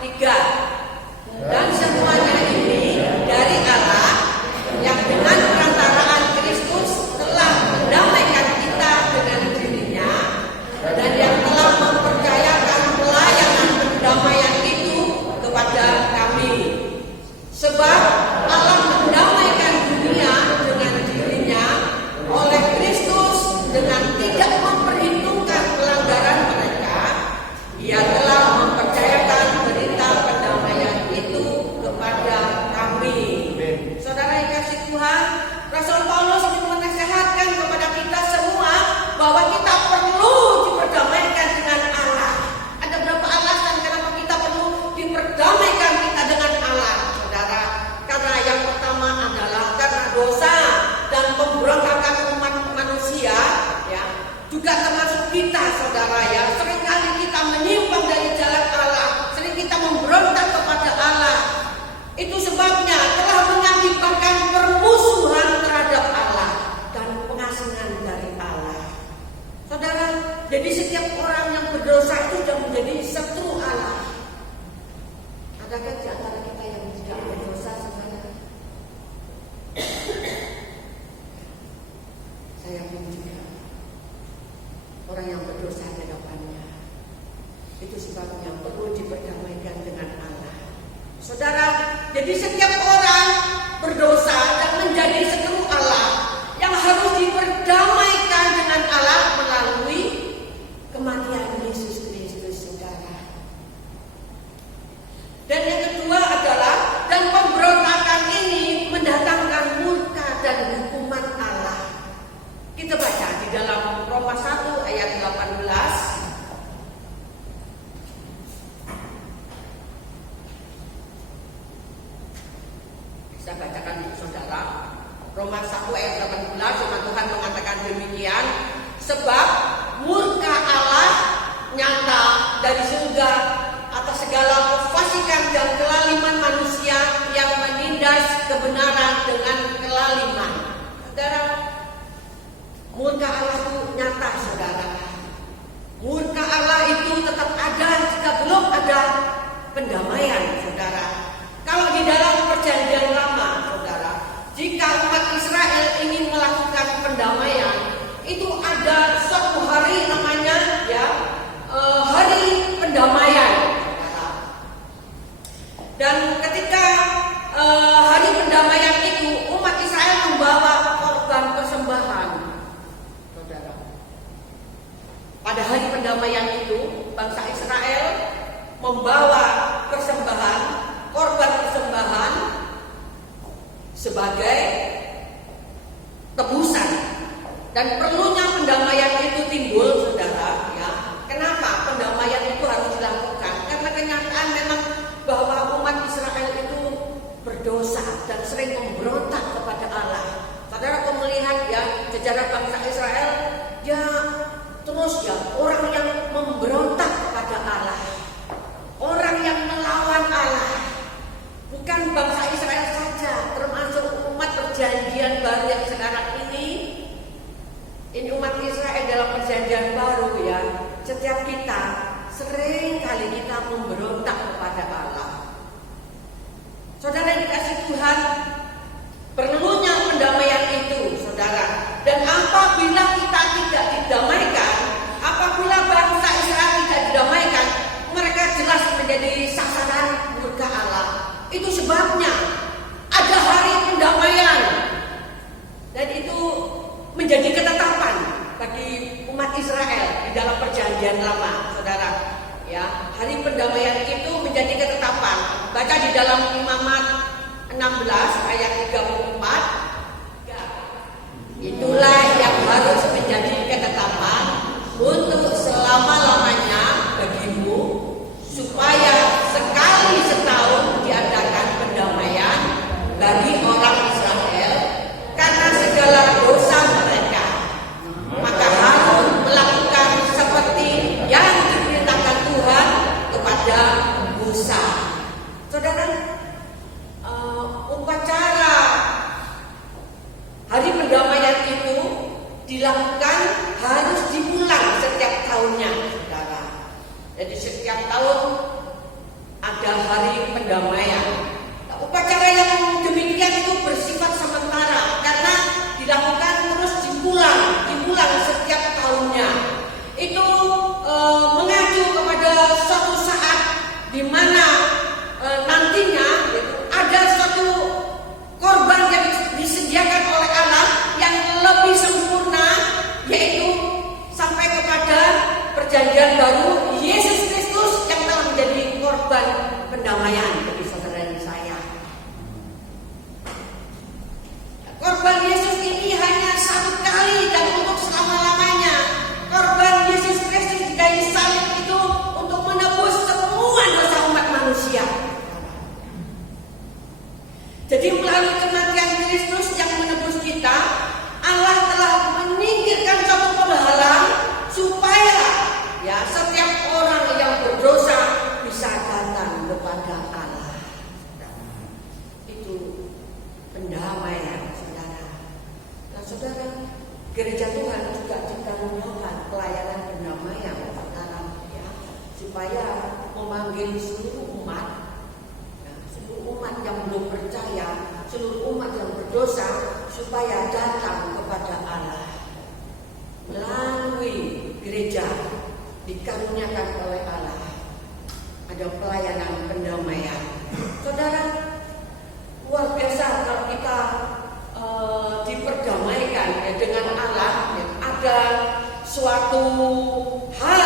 3. Dan semuanya ini dari Allah yang dengan perantaraan Kristus telah mendamaikan kita dengan dirinya dan yang telah mempercayakan pelayanan pendamaian itu kepada kami. Sebab Allah mendamaikan dunia dengan dirinya oleh Kristus dengan tidak memperhitungkan pelanggaran mereka. Ia telah mempercayakan berita pendamaian itu kepada kami. Saudara yang kasih Tuhan, Rasul Paulus ingin menasihatkan kepada kita semua bahwa kita perlu diperdamaikan dengan Allah. Ada berapa alasan kenapa kita perlu diperdamaikan kita dengan Allah, saudara? Karena yang pertama adalah karena dosa dan pemberontakan umat manusia, ya, juga termasuk kita, saudara, ya. Seringkali kita menyimpang dari jalan Allah, sering kita memberontak kepada Allah. Itu sebabnya telah mengakibatkan permusuhan terhadap Allah dan pengasingan dari Allah. Saudara, jadi setiap orang yang berdosa itu sudah menjadi setru Allah. Adakah di antara kita yang tidak berdosa, saudara? Saya pun juga orang yang berdosa di hadapannya. Itu sebabnya perlu diperdamaikan dengan Allah. Saudara, jadi setiap orang berdosa dan menjadi setru Allah yang harus diperdamaikan dengan Allah melalui kematian Yesus Kristus, saudara. Dan yang kedua adalah, dan pemberontakan ini mendatangkan murka dan hukuman Allah. Kita baca di dalam Roma 1 ayat 18. Saya bacakan saudara. Roma 1 ayat 18, firman Tuhan mengatakan demikian. Sebab murka Allah nyata dari surga atas segala kefasikan dan kelaliman manusia yang menindas kebenaran dengan kelaliman. Saudara, murka Allah itu nyata, saudara. Murka Allah itu tetap ada jika belum ada pendamaian, saudara. Kalau di dalam perjanjian lama, saudara, jika umat Israel ingin melakukan pendamaian, itu ada suatu hari namanya, ya, hari pendamaian, saudara. Dan ketika hari pendamaian itu, umat Israel membawa korban persembahan, saudara. Pada hari pendamaian itu, bangsa Israel membawa persembahan, korban persembahan sebagai tebusan. Dan perlunya pendamaian itu timbul, saudara, ya. Kenapa pendamaian itu harus dilakukan? Karena kenyataan memang bahwa umat Israel itu berdosa dan sering memberontak kepada Allah. Saudara, kau melihat, ya, sejarah bangsa Israel, ya, terus, ya, orang yang memberontak kepada Allah, orang yang melawan Allah. Bukan bangsa Israel saja, termasuk umat perjanjian baru yang sekarang ini. Ini umat Israel dalam perjanjian baru, ya. Setiap kita, sering kali kita memberontak kepada Allah. Saudara yang dikasih Tuhan, perlunya pendamaian itu, saudara. Dan apabila kita tidak didamaikan, apabila bangsa Israel tidak didamaikan, mereka jelas menjadi sasaran murka Allah. Itu sebabnya ada hari pendamaian, dan itu menjadi ketetapan bagi umat Israel di dalam perjanjian lama, saudara. Ya, hari pendamaian itu menjadi ketetapan. Baca di dalam Imamat 16 ayat 34. Itulah yang harus menjadi ketetapan untuk selama-lamanya bagimu, supaya sekali setahun diadakan pendamaian bagi orang Israel karena segala dosa mereka. Maka harus melakukan seperti yang diperintahkan Tuhan kepada Musa. Saudara, upacara hari pendamaian itu dilakukan harus diulang setiap tahunnya, saudara. Jadi setiap tahun ada ada hari pendamaian. Upacara yang demikian itu bersifat sementara karena dilakukan terus diulang setiap tahunnya. Itu mengacu kepada suatu saat di mana nantinya ada suatu korban yang disediakan oleh Allah yang lebih sempurna, yaitu sampai kepada perjanjian baru Yesus Kristus yang telah menjadi korban pendamaian bagi saudara dan saya. Korban Yesus ini hanya satu kali dan untuk selama-lamanya. Korban Yesus Kristus di kayu salib itu untuk menebus semua dosa umat manusia. Jadi melalui kematian Kristus yang menebus kita, Allah telah menyingkirkan suatu penghalang supaya setiap orang yang berdosa bisa datang kepada Allah. Itu pendamaian, saudara. Nah, saudara, gereja Tuhan juga dikaruniakan pelayanan pendamaian, saudara, supaya memanggil seluruh umat, seluruh umat yang belum percaya, seluruh umat yang berdosa, supaya datang kepada Allah. Melalui gereja dikaruniakan oleh Allah, ada pelayanan pendamaian. Saudara, luar biasa kalau kita diperdamaikan dengan Allah, ada suatu hal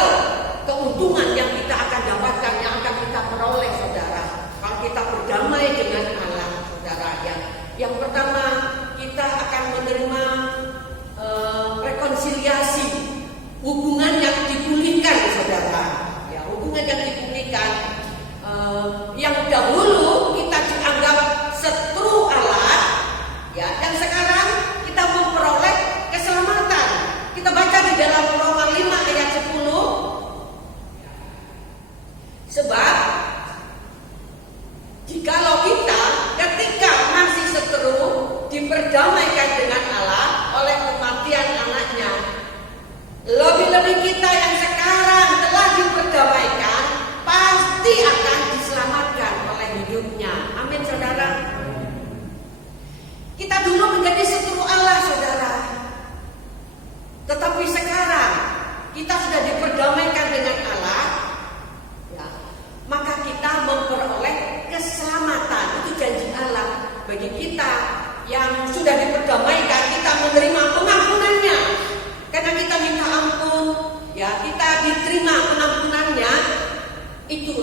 keuntungan yang kita akan dapatkan, yang akan kita peroleh, saudara. Kalau kita berdamai dengan Allah, saudara, yang pertama kita akan menerima rekonsiliasi, hubungan yang dipulihkan, saudara. Hubungan yang dipulihkan, yang dahulu kita dianggap setru Allah, dan sekarang kita memperoleh keselamatan. Kita baca di dalam Roma 5 ayat 10. Sebab jikalau kita ketika masih seteru diperdamaikan dengan Allah oleh kematian anaknya, lebih-lebih kita yang sekarang telah diperdamaikan pasti akan diselamatkan oleh hidupnya. Amin, saudara. Kita dulu menjadi setru Allah, saudara. Tetapi sekarang kita sudah diperdamaikan dengan Allah, maka kita memperoleh keselamatan. Itu janji Allah bagi kita yang sudah diperdamaikan. Kita menerima pengampunannya. Karena kita minta ampun, kita diterima pengampunannya. Itu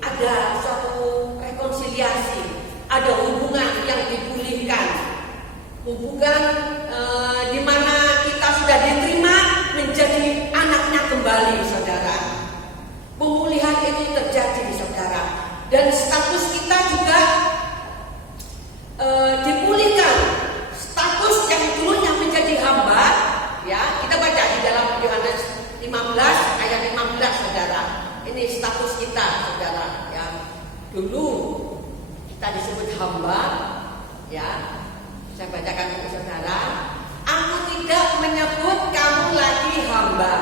ada suatu rekonsiliasi, ada hubungan yang dipulihkan. Hubungan di mana kita sudah diterima menjadi anaknya kembali, saudara. Pemulihan itu terjadi, saudara. Dan status kita juga dipulihkan. Status yang dulunya menjadi hamba, kita baca di dalam Yohanes 15 ayat 15, saudara. Ini status kita, saudara. Dulu kita disebut hamba, Saya bacakan untuk saudara. Aku tidak menyebut kamu lagi hamba,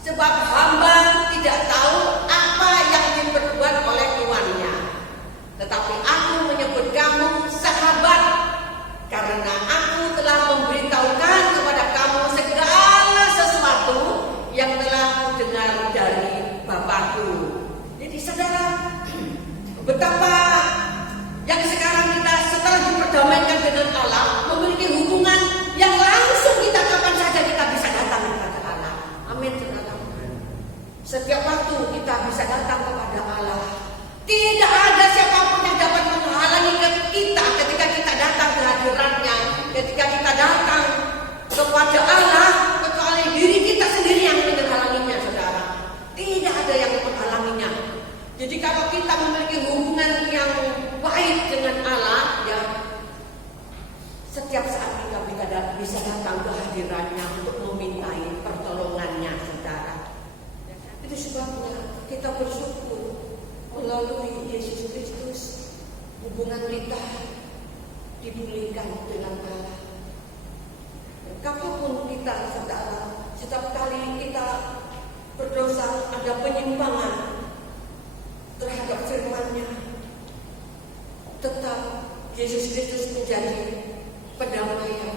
sebab hamba tidak tahu apa yang diperbuat oleh tuannya. Tetapi aku menyebut kamu sahabat, karena aku telah memberitahukan kepada kamu segala sesuatu yang telah kudengar dari Bapakku. Jadi saudara, betapa yang sekarang kita setelah diperdamaikan dengan Allah memiliki hubungan yang langsung kita kapan saja kita bisa datang kepada Allah. Amin, saudara. Setiap waktu kita bisa datang kepada Allah. Tidak ada siapapun yang dapat menghalangi kita ketika kita datang ke hadiratnya, ketika kita datang kepada Allah, kecuali diri kita sendiri yang menghalanginya, saudara. Tidak ada yang menghalanginya. Jadi kalau kita memiliki hubungan yang baik dengan Allah, setiap saat kita bisa datang ke hadiratnya untuk memintai pertolongannya, saudara. Itu sebabnya kita bersyukur melalui Yesus Kristus hubungan kita dipulihkan dengan Allah. Kapanpun kita, saudara, setiap kali kita berdosa, ada penyimpangan terhadap firman-Nya, tetap Yesus Kristus menjadi pendamaian.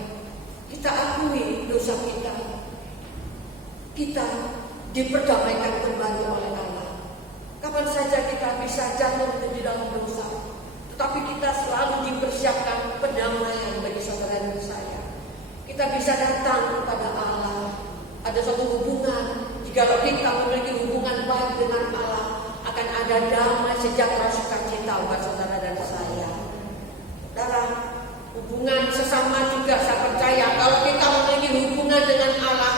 Kita akui dosa kita. Kita diperdamaikan kembali oleh Allah. Kapan saja kita bisa jatuh di dalam dosa, tetapi kita selalu dipersiapkan pendamaian bagi saudara dan saya. Kita bisa datang kepada Allah. Ada suatu hubungan. Jika kita memiliki hubungan baik dengan Allah, akan ada damai, sejahtera, sukacita buat saudara dan saya. Dalam hubungan sesama juga saya percaya kalau kita memiliki hubungan dengan Allah,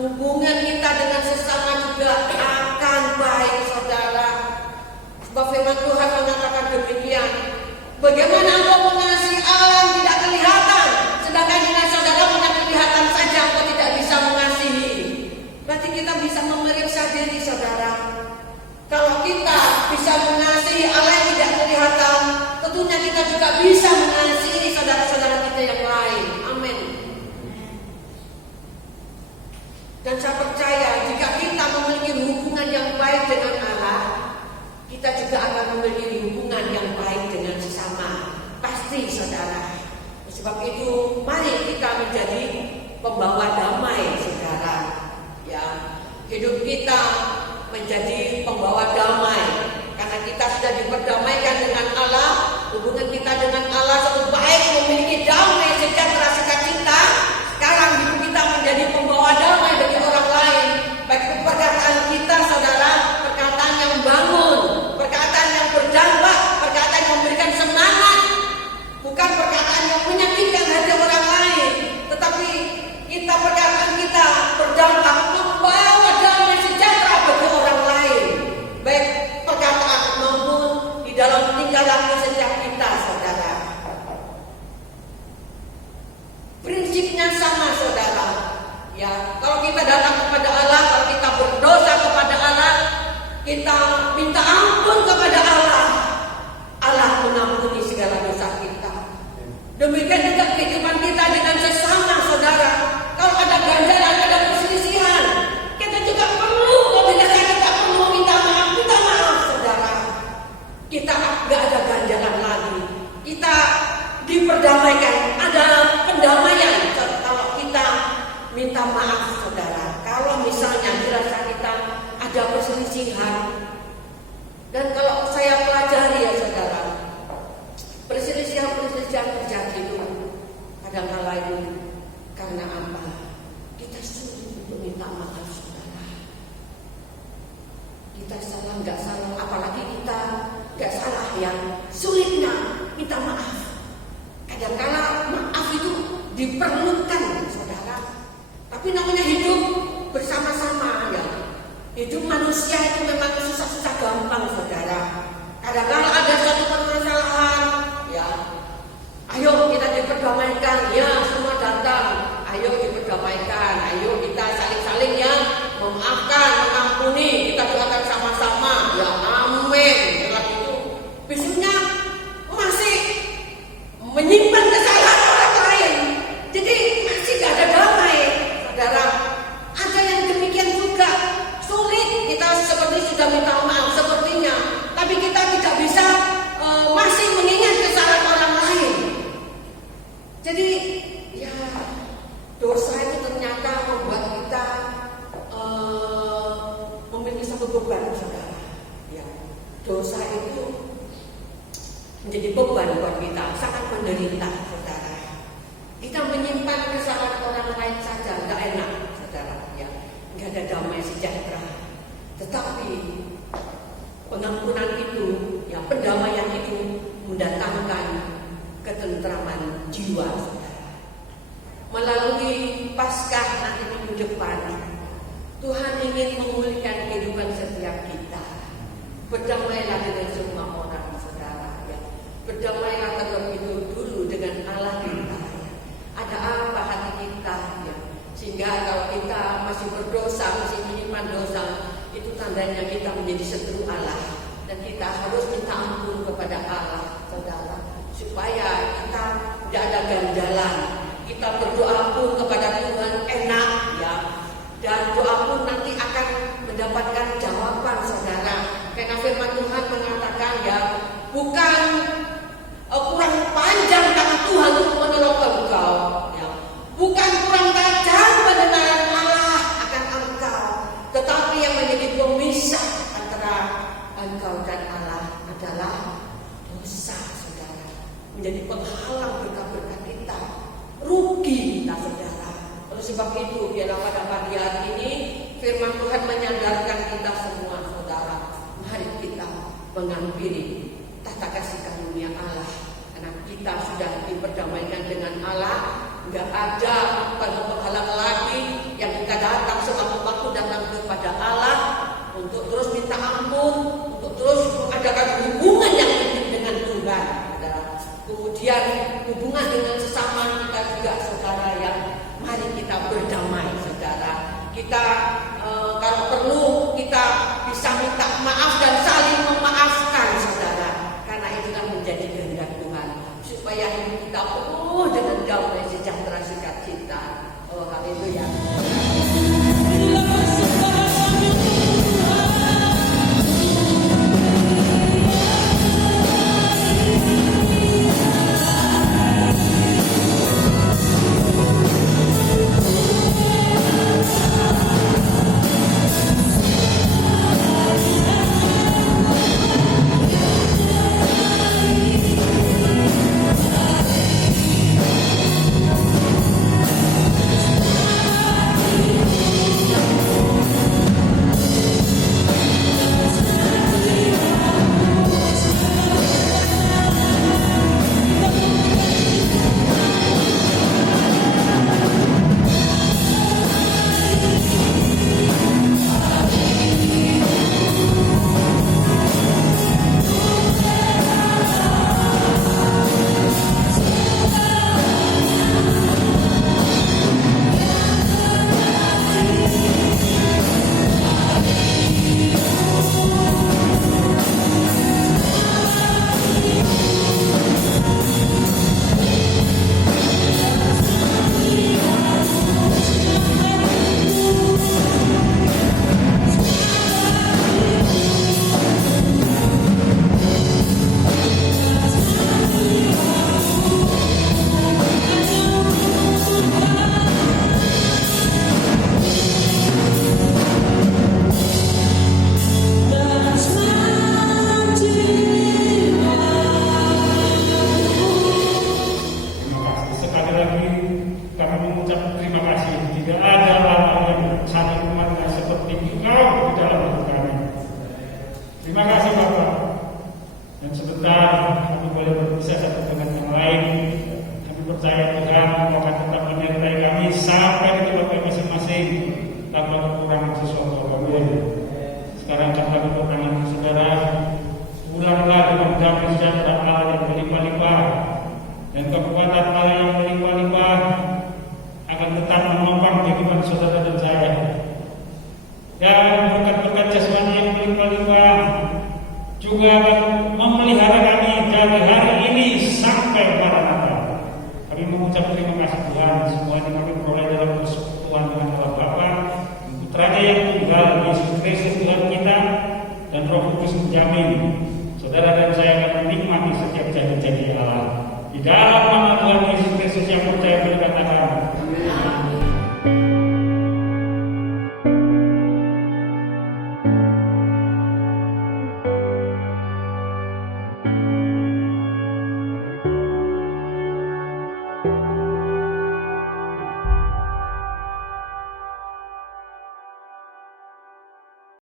hubungan kita dengan sesama juga akan baik, saudara. Sebab firman Tuhan mengatakan demikian. Bagaimana engkau mengasihi Allah yang tidak kelihatan, sedangkan dengan saudara yang kelihatan saja engkau tidak bisa mengasihi. Berarti kita bisa memeriksa diri, saudara. Kalau kita bisa mengasihi Allah yang tidak kelihatan, tentunya kita juga bisa mengasihi saudara-saudara kita yang lain. Amin. Dan saya percaya jika kita memiliki hubungan yang baik dengan Allah, kita juga akan memiliki hubungan yang baik dengan sesama. Pasti, saudara. Sebab itu, mari kita menjadi pembawa damai, saudara. Ya, hidup kita menjadi pembawa damai karena kita sudah diperdamaikan dengan Allah. Hubungan kita dengan Allah satu baik, memiliki damai, sejahtera, sukacita. Sekarang hidup kita menjadi pembawa damai bagi orang lain. Baik perkataan kita, saudara, perkataan yang bangun, perkataan yang berdampak, perkataan yang memberikan semangat, bukan perkataan yang menyakitkan hati orang lain, tetapi kita perkataan kita berdampak, membawa damai sejahtera bagi orang lain. Baik perkataan maupun di dalam tingkah laku setiap kita, saudara. Prinsipnya sama, saudara. Ya, kalau kita datang kepada Allah, kalau kita berdosa kepada Allah, kita minta ampun kepada Allah. Allah mengampuni segala dosa kita. Demikian juga kehidupan kita dengan sesama, saudara. Kalau ada ganjalan, ada perselisihan, kita juga perlu, apabila kita perlu minta maaf, saudara. Kita gak ada ganjalan lagi. Kita diperdamaikan, ada pendamaian kalau kita minta maaf, saudara. Kalau misalnya dirasa kita ada perselisihan, dan kalau saya pelajari ya, saudara, perselisihan terjadi itu kadang-kala itu karena apa? Kita sulit untuk minta maaf, saudara. Kita salah nggak salah, apalagi kita nggak salah yang sulitnya minta maaf. Kadang-kala maaf itu diperlukan, saudara. Tapi namanya hidup bersama-sama, ya. Hidup manusia itu memang susah-susah gampang, saudara. Kadang-kala ada satu permasalahan, ya. Ayo kita diperdamaikan, ya, semua datang. Ayo diperdamaikan, ayo kita saling-saling ya memaafkan, mengampuni. Kita doakan sama-sama, ya, amin. Setelah itu besoknya masih menyimpan kesalahan orang lain, jadi masih gak ada damai, saudara. Ada yang demikian juga, sulit kita seperti sudah minta maaf sepertinya, tapi kita tidak bisa masih mengingat kesalahan orang lain. Jadi ya, dosa itu ternyata membuat kita memiliki satu beban, saudara. Ya, dosa itu menjadi beban buat kita, sangat menderita, saudara. Kita menyimpan kesalahan orang lain saja, tidak enak, saudara. Ya, nggak ada damai sejahtera. Tetapi pengampunan itu, ya, pendamaian itu mendatangkan ketentraman jiwa, saudara. Melalui Paskah nanti minggu depan, Tuhan ingin memulihkan kehidupan setiap kita. Berdamailah dengan semua orang, saudara. Ya. Berdamailah terlebih dulu dengan Allah kita. Ya. Ada apa hati kita? Ya. Sehingga kalau kita masih berdosa, masih menyimpan dosa, itu tandanya kita menjadi setru Allah. Dan kita harus minta ampun kepada Allah, saudara. Supaya kita tidak ada ganjalan. Kita berdoa pun kepada Tuhan enak, ya. Dan doa pun nanti akan mendapatkan jawaban, saudara. Karena firman Tuhan mengatakan, ya, bukan sanggup menolong engkau. Ya. Bukan kurang tajam pengenalan Allah akan engkau, tetapi yang menjadi pemisah antara engkau dan Allah adalah dosa, saudara. Menjadi penghalang berkat-berkat kita, rugi kita, saudara. Oleh sebab itu, biarlah pada pagi hari ini firman Tuhan menyadarkan kita semua, saudara. Mari kita menghampiri tata kasih karunia Allah, karena kita sudah diperdamaikan dengan Allah. Enggak ada penghalang lagi yang kita datang selama waktu datang kepada Allah untuk terus minta ampun, untuk terus mengadakan hubungan yang intim dengan Tuhan. Kemudian hubungan dengan sesama kita juga, saudara, yang mari kita berdamai, saudara. Kita kalau perlu kita bisa minta maaf dan saling memaafkan, saudara, karena itulah menjadi kehendak Tuhan, supaya hidup kita penuh dengan damai, sejahtera, sukacita. Oh, haleluya. Di dalam nama Tuhan Yesus Kristus yang percaya